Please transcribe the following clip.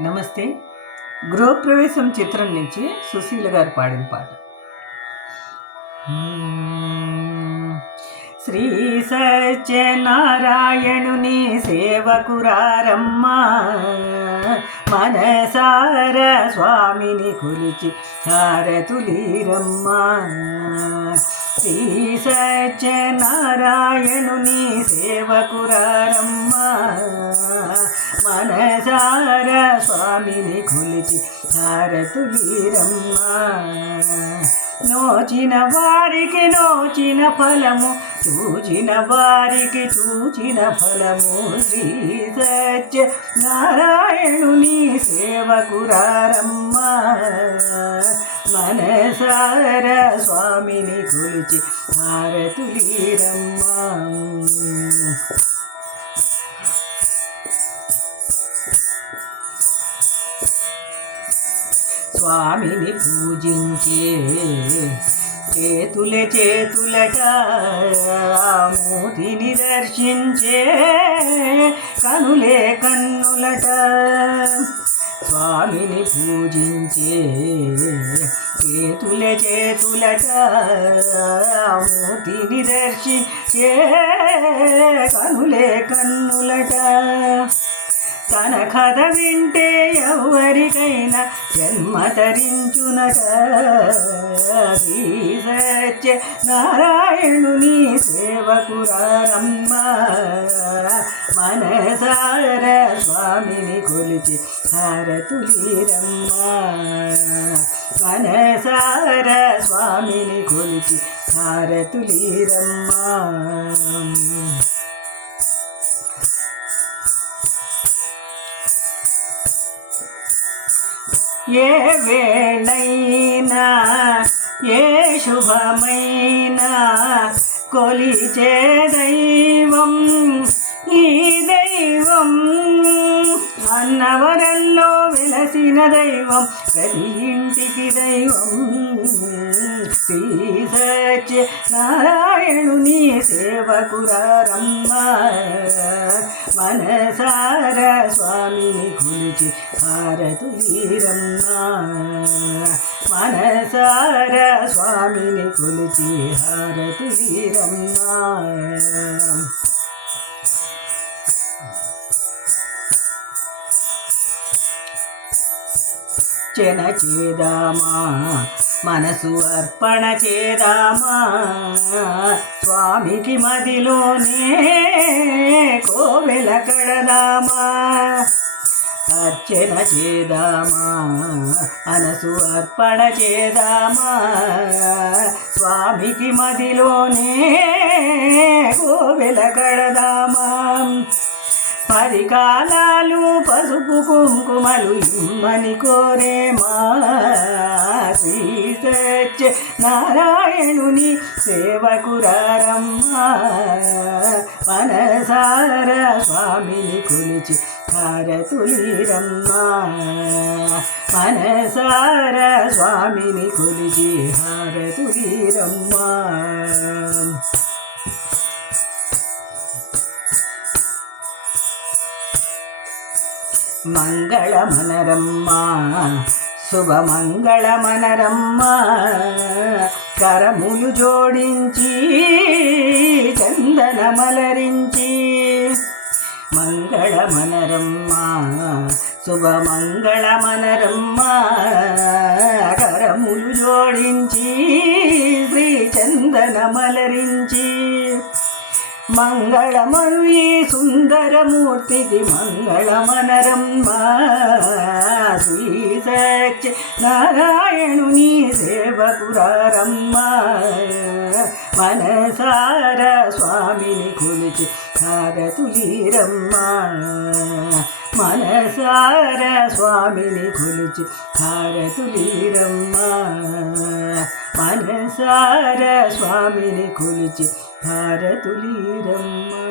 నమస్తే. గృహప్రవేశం చిత్రం నుంచి సుశీల గారు పాడిన పాట. శ్రీ సత్యనారాయణుని సేవకురారమ్మా, మనసార స్వామిని కొలిచి హారతులీరమ్మా. శ్రీ సత్యనారాయణుని సేవకురారమ్మా, మనసార స్వామిని కొలిచి హారతులీరమ్మా. నోచిన వారికి నోచిన ఫలము, చూచిన వారికి చూచిన ఫలము. శ్రీ సత్య నారాయణుని సేవకురారమ్మా, మనసార స్వామిని కొలిచి హారతులీరమ్మా. స్వామిని పూజించే చేతులట, మూతిని దర్శించే కనులే కన్నులట. స్వామిని పూజించే చేతులట, మూతిని దర్శించే కనులే కన్నులట. తన కథ వింటే ఎవరికైనా జన్మ తరించునట. శ్రీ సత్య నారాయణుని సేవకురారమ్మా, మనసార స్వామిని కొలిచి హారతులీరమ్మా. మనసార స్వామిని కొలిచి హారతులీరమ్మా. ఏ వేళైనా ఏ శుభమైనా కొలిచే దైవం ఈ దైవం. అన్నవరంలో వెలసిన దైవం, ప్రతి ఇంటికి దైవం. శ్రీ సత్య నారాయణుని సేవకురారమ్మా, మనసార స్వామిని కొలిచి హారతులీరమ్మా. మనసార స్వామిని కొలిచి హారతులీరమ్మా. చెన చేదామా, మనసు అర్పణ చేదామా, స్వామికి మదిలోనే కోవెల కడదామా. అర్చన చేదామా, మనసు అర్పణ చేదామా, స్వామికి మదిలోనే కోవెల కడదామా. 10 కాలాలు పసుపు కుంకుమలు ఇమ్మని కోరేమా. శ్రీ సత్య నారాయణుని సేవకురారమ్మా, మనసార స్వామిని కొలిచి హారతులీరమ్మా. మనసార స్వామిని కొలిచి హారతులీరమ్మా. మంగళమనరమ్మా, శుభమంగళమనరమ్మా. కరములు జోడించి చందనమలరించి. మంగళమనరమ్మా, శుభమంగళమనరమ్మా. కరములు జోడించి శ్రీ చందనమలరించి. మంగళమను ఈ సుందరమూర్తికి మంగళమనరమ్మా. శ్రీ సత్య నారాయణుని సేవకురారమ్మా, మనసార స్వామిని కొలిచి హారతులీరమ్మా. మనసార స్వామిని కొలిచి హారతులీరమ్మా. మనసార స్వామిని కొలిచి హారతులీరమ్మా.